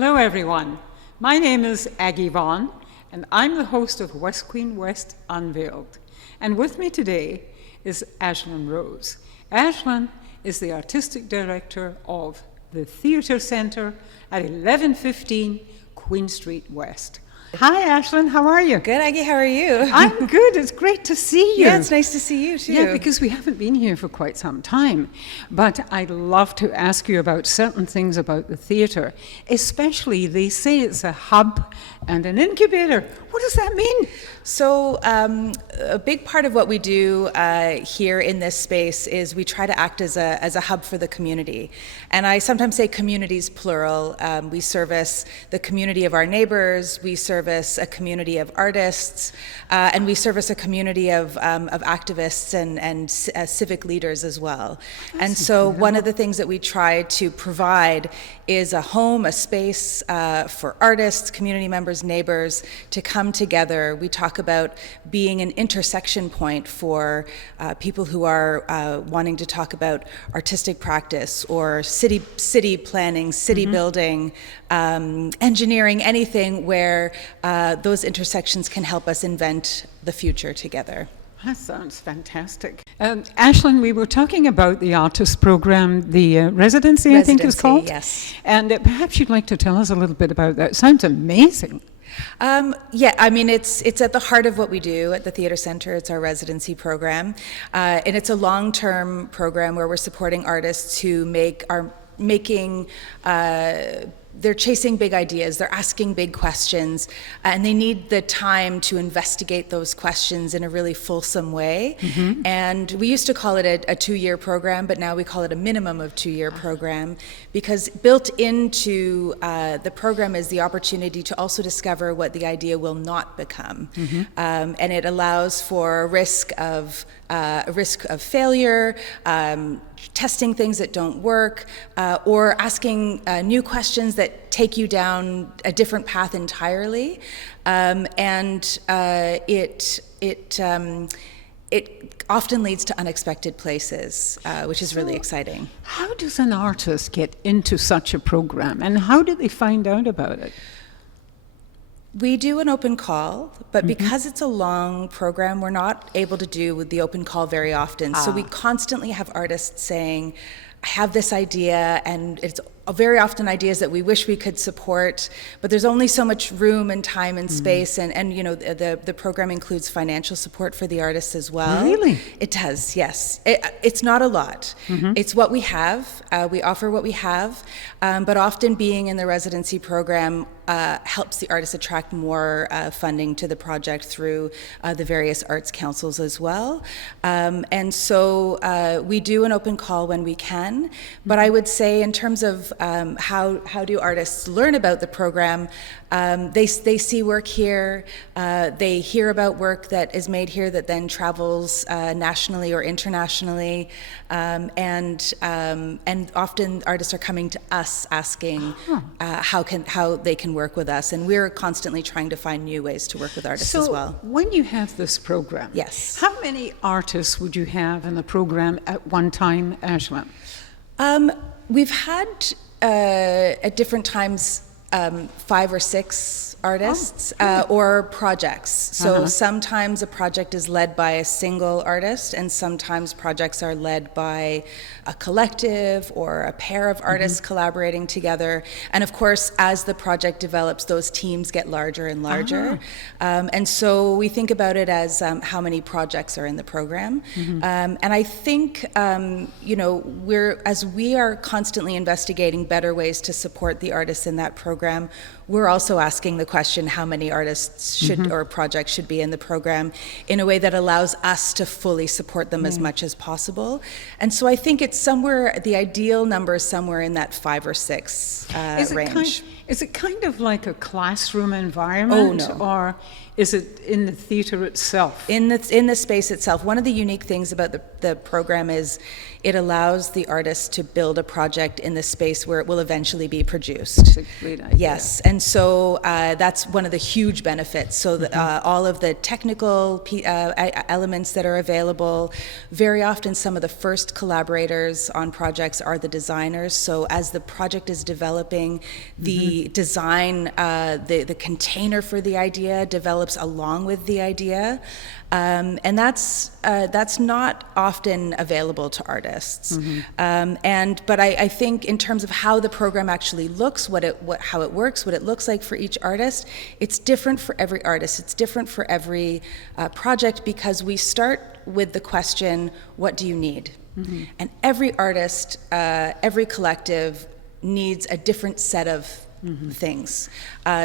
Hello everyone, my name is Aggie Vaughan and I'm the host of West Queen West Unveiled. And with me today is Ashlyn Rose. Ashlyn is the Artistic Director of the Theatre Centre at 1115 Queen Street West. Hi Ashlyn, how are you? Good, Aggie, how are you? I'm good, it's great to see you. Yeah, it's nice to see you too. Yeah, because we haven't been here for quite some time. But I'd love to ask you about certain things about the theatre, especially they say it's a hub and an incubator. What does that mean? So a big part of what we do here in this space is we try to act as a hub for the community. And I sometimes say communities plural. We service the community of our neighbors, we service a community of artists, and we service a community of activists and civic leaders as well. That's and so incredible. One of the things that we try to provide is a home, a space for artists, community members, neighbors to come together. We talk about being an intersection point for people who are wanting to talk about artistic practice or city planning, city building, engineering, anything where those intersections can help us invent the future together. That sounds fantastic. Ashlyn, we were talking about the artist program, the residency, I think it's called. Yes. And perhaps you'd like to tell us a little bit about that. It sounds amazing. Yeah, I mean, it's at the heart of what we do at the Theatre Centre. It's our residency program. And it's a long-term program where we're supporting artists who they're chasing big ideas, they're asking big questions, and they need the time to investigate those questions in a really fulsome way. And we used to call it a 2-year program, but now we call it a minimum of 2-year program, because built into the program is the opportunity to also discover what the idea will not become. And it allows for a risk of failure, testing things that don't work, or asking new questions that take you down a different path entirely. It often leads to unexpected places, which is really exciting. How does an artist get into such a program, and how do they find out about it? We do an open call, but because it's a long program, we're not able to do the open call very often. So we constantly have artists saying, I have this idea, and it's very often ideas that we wish we could support, but there's only so much room and time and space, and you know, the program includes financial support for the artists as well. Really? It does, yes. It's not a lot. It's what we have. We offer what we have, but often being in the residency program helps the artists attract more funding to the project through the various arts councils as well. And so we do an open call when we can, but I would say in terms of how do artists learn about the program, they see work here, they hear about work that is made here that then travels nationally or internationally, and often artists are coming to us asking how they can work with us, and we're constantly trying to find new ways to work with artists as well. So when you have this program, yes, how many artists would you have in the program at one time, Ashlyn? We've had at different times 5 or 6 artists or projects. So sometimes a project is led by a single artist, and sometimes projects are led by a collective or a pair of artists collaborating together. And of course, as the project develops, those teams get larger and larger. And so we think about it as how many projects are in the program. And I think, you know, as we are constantly investigating better ways to support the artists in that program, we're also asking the question how many artists should or projects should be in the program in a way that allows us to fully support them as much as possible. And so I think it's somewhere, the ideal number is somewhere in that 5 or 6 range. Is it kind of like a classroom environment? Oh, no. Or is it in the theatre itself? In the space itself. One of the unique things about the program is it allows the artist to build a project in the space where it will eventually be produced. That's a great idea. Yes, and so that's one of the huge benefits. So all of the technical elements that are available, very often some of the first collaborators on projects are the designers. So as the project is developing, the design, the container for the idea develops along with the idea. And that's not often available to artists. But I think in terms of how the program actually looks, how it works, what it looks like for each artist, it's different for every artist. It's different for every project, because we start with the question, what do you need? And every artist, every collective needs a different set of things.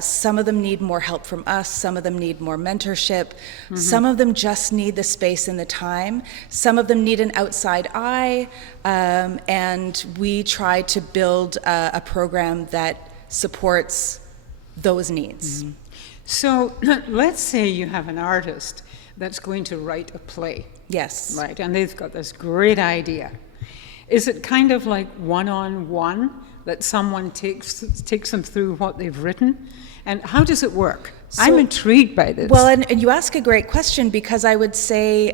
Some of them need more help from us, some of them need more mentorship, some of them just need the space and the time, some of them need an outside eye, and we try to build a program that supports those needs. So let's say you have an artist that's going to write a play. Yes. Right, and they've got this great idea. Is it kind of like one-on-one that someone takes them through what they've written? And how does it work? So, I'm intrigued by this. Well, and you ask a great question, because I would say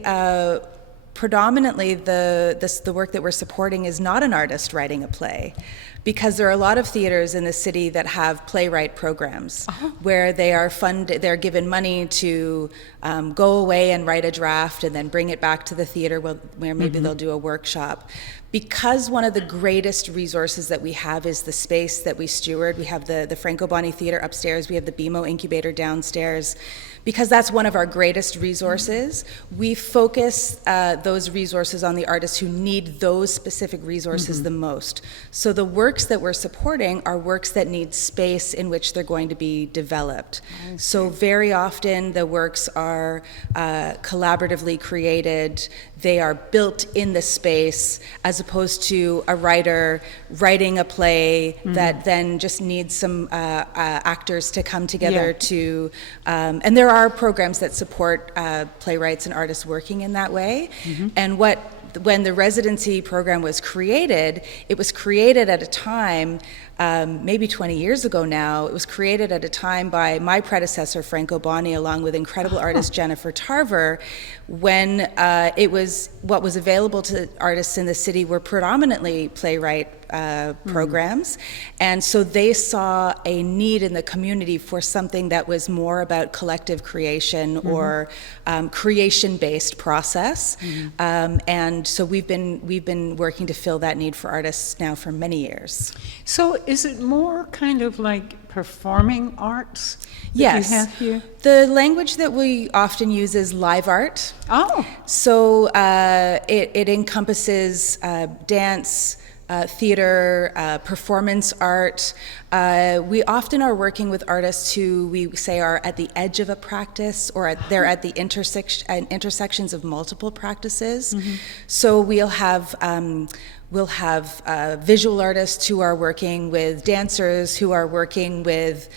predominantly the work that we're supporting is not an artist writing a play, because there are a lot of theaters in the city that have playwright programs where they're given money to go away and write a draft and then bring it back to the theater where maybe they'll do a workshop. Because one of the greatest resources that we have is the space that we steward. We have the Franco Boni Theatre upstairs, we have the BMO incubator downstairs. Because that's one of our greatest resources, we focus those resources on the artists who need those specific resources the most. So the works that we're supporting are works that need space in which they're going to be developed. So very often the works are collaboratively created, they are built in the space, as opposed to a writer writing a play that then just needs some actors to come together to, and there are programs that support playwrights and artists working in that way. And when the residency program was created, it was created at a time, maybe 20 years ago now, it was created at a time by my predecessor, Franco Boni, along with incredible artist Jennifer Tarver, when what was available to artists in the city were predominantly playwright programs. And so they saw a need in the community for something that was more about collective creation or creation-based process. And so we've been working to fill that need for artists now for many years. So is it more kind of like performing arts that Yes. you have here? The language that we often use is live art. Oh. So it encompasses dance, theater, performance art. We often are working with artists who we say are at the edge of a practice, or they're at the intersections of multiple practices. So we'll have visual artists who are working with dancers, who are working with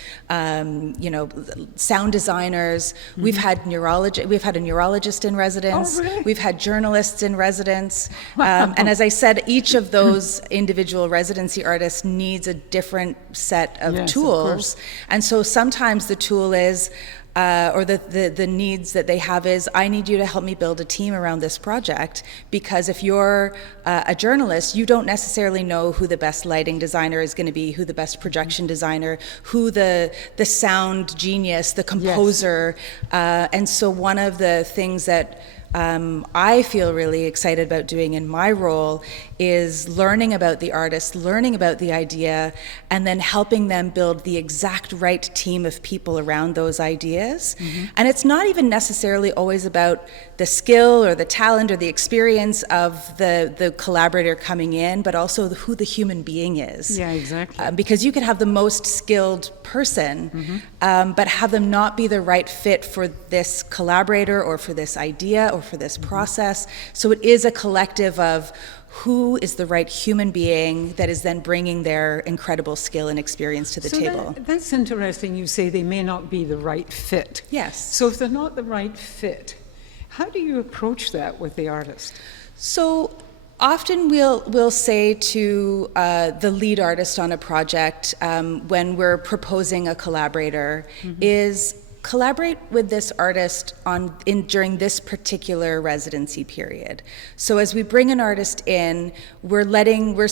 sound designers. We've had a neurologist in residence. Oh, really? We've had journalists in residence. And as I said, each of those individual residency artists needs a different set of Yes, of tools. course. And so sometimes the tool is or the needs that they have is, I need you to help me build a team around this project, because if you're a journalist, you don't necessarily know who the best lighting designer is going to be, who the best projection designer, who the sound genius, the composer. And so one of the things that I feel really excited about doing in my role is learning about the artist, learning about the idea, and then helping them build the exact right team of people around those ideas. And it's not even necessarily always about the skill or the talent or the experience of the collaborator coming in, but also who the human being is. Yeah, exactly. Because you could have the most skilled person, but have them not be the right fit for this collaborator or for this idea or for this process. So it is a collective of who is the right human being that is then bringing their incredible skill and experience to the table. That's interesting. You say they may not be the right fit. Yes. So if they're not the right fit, how do you approach that with the artist? So often we'll say to the lead artist on a project when we're proposing a collaborator is collaborate with this artist during this particular residency period. So as we bring an artist in, we're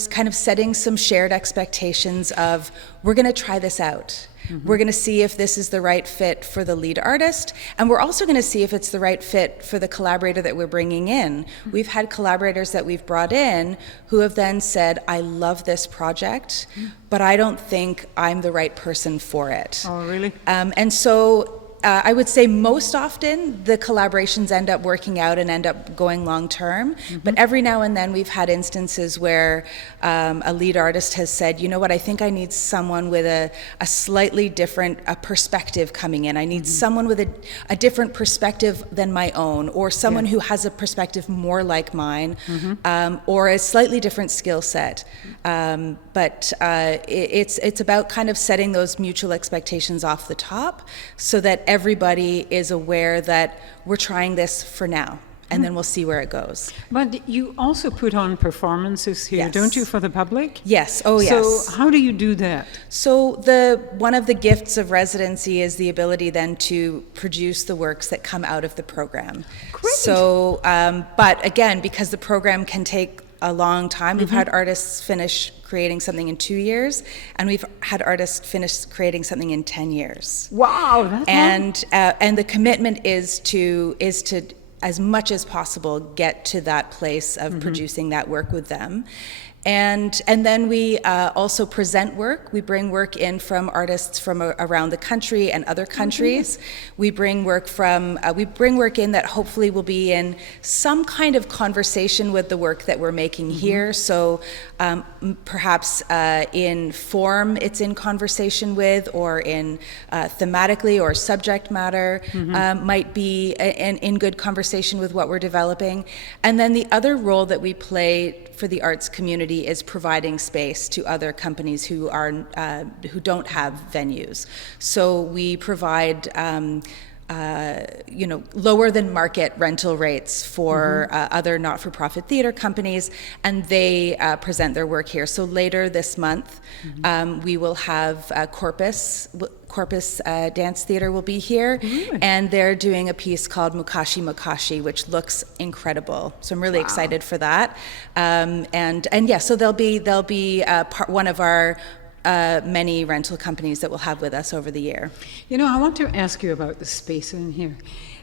kind of setting some shared expectations of, we're going to try this out. We're going to see if this is the right fit for the lead artist, and we're also going to see if it's the right fit for the collaborator that we're bringing in. We've had collaborators that we've brought in who have then said, I love this project, but I don't think I'm the right person for it. Oh, really? And so I would say most often the collaborations end up working out and end up going long term, but every now and then we've had instances where a lead artist has said, you know what, I think I need someone with a slightly different perspective coming in. I need someone with a different perspective than my own, or someone who has a perspective more like mine, or a slightly different skill set. But it's about kind of setting those mutual expectations off the top so that everybody is aware that we're trying this for now, and then we'll see where it goes. But you also put on performances here, don't you, for the public? Yes. Oh, yes. So how do you do that? So one of the gifts of residency is the ability then to produce the works that come out of the program. Great. So, but again, because the program can take a long time. We've had artists finish creating something in 2 years, and we've had artists finish creating something in 10 years. Wow, that's and the commitment is to as much as possible get to that place of producing that work with them. And then we also present work. We bring work in from artists from around the country and other countries. We bring work in that hopefully will be in some kind of conversation with the work that we're making here. So perhaps in form it's in conversation with, or in thematically or subject matter might be in good conversation with what we're developing. And then the other role that we play for the arts community is providing space to other companies who don't have venues. So we provide lower than market rental rates for other not-for-profit theater companies, and they present their work here. So later this month, we will have Corpus Dance Theater will be here, and they're doing a piece called Mukashi Mukashi, which looks incredible. So I'm really excited for that. So they'll be one of our many rental companies that we'll have with us over the year. You know, I want to ask you about the space in here.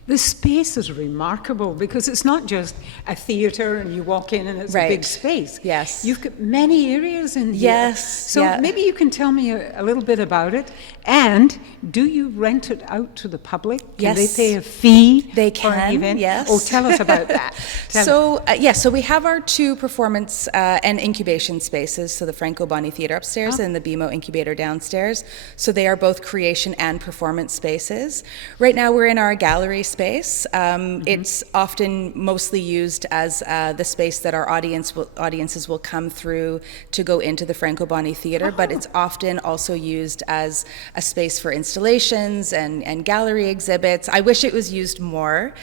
The space is remarkable because it's not just a theatre and you walk in and it's a big space. Yes. You've got many areas in here. Yes. So maybe you can tell me a little bit about it. And do you rent it out to the public? Can they pay a fee they for an can, event? yes. Oh, tell us about that. So we have our two performance and incubation spaces, so the Franco Boni Theatre upstairs and the BMO Incubator downstairs. So they are both creation and performance spaces. Right now we're in our gallery space. It's often mostly used as the space that our audiences will come through to go into the Franco Boni Theatre, but it's often also used as a space for installations and gallery exhibits. I wish it was used more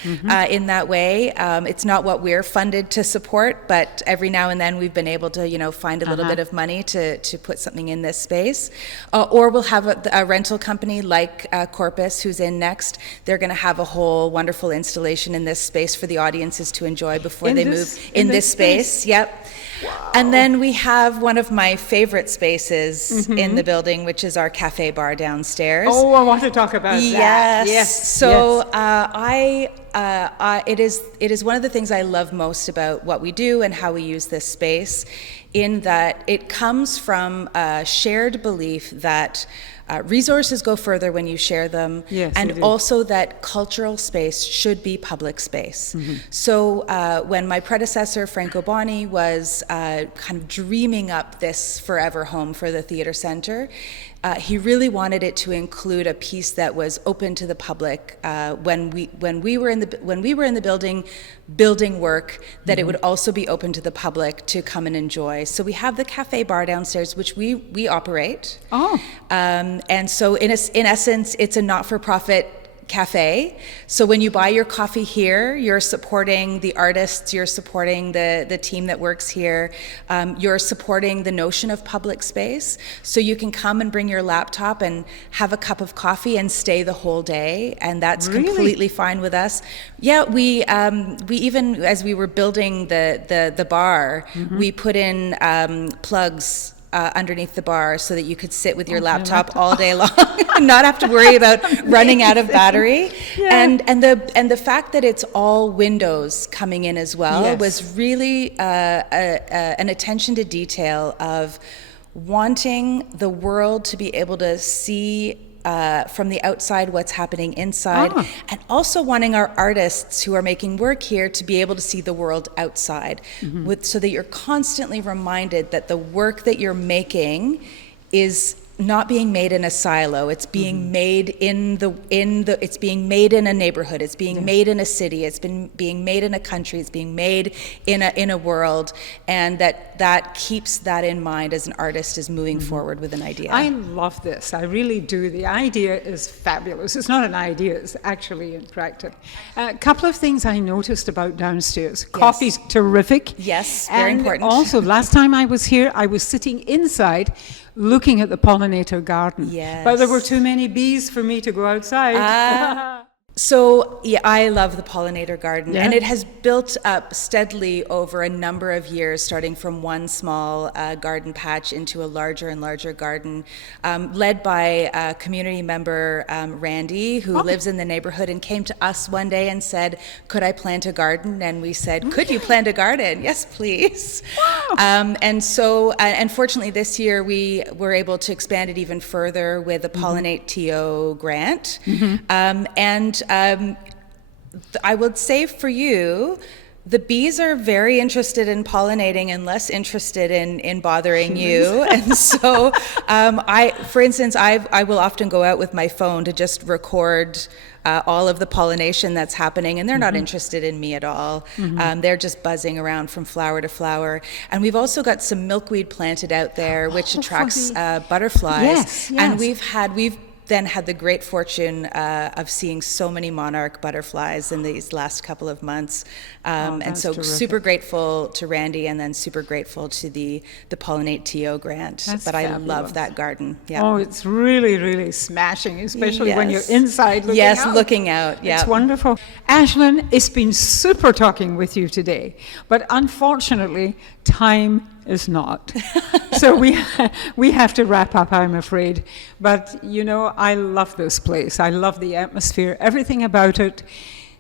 in that way. It's not what we're funded to support, but every now and then we've been able to, find a little bit of money to put something in this space. Or we'll have a rental company like Corpus, who's in next. They're going to have a whole wonderful installation in this space for the audiences to enjoy before they move in this space. Yep. Wow. And then we have one of my favorite spaces in the building, which is our cafe bar downstairs. Oh, I want to talk about that. Yes. So it is one of the things I love most about what we do and how we use this space, in that it comes from a shared belief that resources go further when you share them, Yes, and they do. also that cultural space should be public space. So when my predecessor, Franco Boni, was kind of dreaming up this forever home for the theatre center, he really wanted it to include a piece that was open to the public when we were in the building work, that it would also be open to the public to come and enjoy. So we have the cafe bar downstairs, which we operate. Oh. And so in essence, it's a not-for-profit cafe. So when you buy your coffee here, you're supporting the artists, you're supporting the team that works here, you're supporting the notion of public space. So you can come and bring your laptop and have a cup of coffee and stay the whole day, and that's Really? completely fine with us. Yeah, we even, as we were building the bar, we put in plugs underneath the bar so that you could sit with your laptop all day long and not have to worry about running out of battery. Yeah. And the fact that it's all windows coming in as well Yes. was really an attention to detail of wanting the world to be able to see from the outside what's happening inside, and also wanting our artists who are making work here to be able to see the world outside, so that you're constantly reminded that the work that you're making is not being made in a silo. It's being made it's being made in a neighborhood. It's being made in a city. It's being made in a country. It's being made in a world, and that keeps that in mind as an artist is moving forward with an idea. I love this. I really do. The idea is fabulous. It's not an idea, it's actually in practice. A couple of things I noticed about downstairs. Coffee's terrific. Yes, very And important. also, last time I was here, I was sitting inside looking at the pollinator garden. Yes. But there were too many bees for me to go outside. So, yeah, I love the pollinator garden, Yeah. and it has built up steadily over a number of years, starting from one small garden patch into a larger and larger garden, led by a community member, Randy, who lives in the neighborhood and came to us one day and said, could I plant a garden? And we said, could you plant a garden? Yes, please. Wow. And so, and fortunately this year we were able to expand it even further with a Pollinate TO grant. I would say for you, the bees are very interested in pollinating and less interested in bothering you. And so, for instance, I will often go out with my phone to just record all of the pollination that's happening, and they're not interested in me at all. They're just buzzing around from flower to flower. And we've also got some milkweed planted out there, which attracts butterflies. Yes, And yes. we've then had the great fortune of seeing so many monarch butterflies in these last couple of months. And so terrific. super grateful to Randy, and then super grateful to the Pollinate TO grant. That's but I fabulous. love that garden. Yeah. Oh, it's really, really smashing, especially when you're Yes. inside looking out. Looking out. Yeah. It's wonderful. Ashlyn, it's been super talking with you today, but unfortunately, time is not. So we have to wrap up, I'm afraid. But, you know, I love this place. I love the atmosphere, everything about it.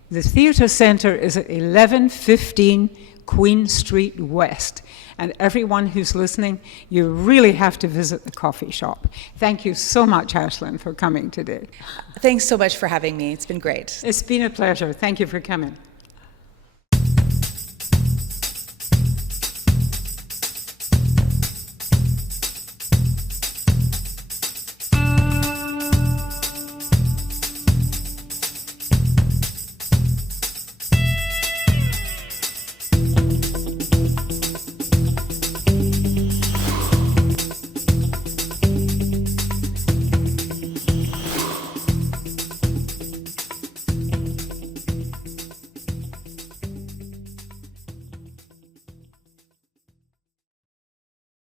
The theatre centre is at 1115 Queen Street West. And everyone who's listening, you really have to visit the coffee shop. Thank you so much, Ashlyn, for coming today. Thanks so much for having me. It's been great. It's been a pleasure. Thank you for coming.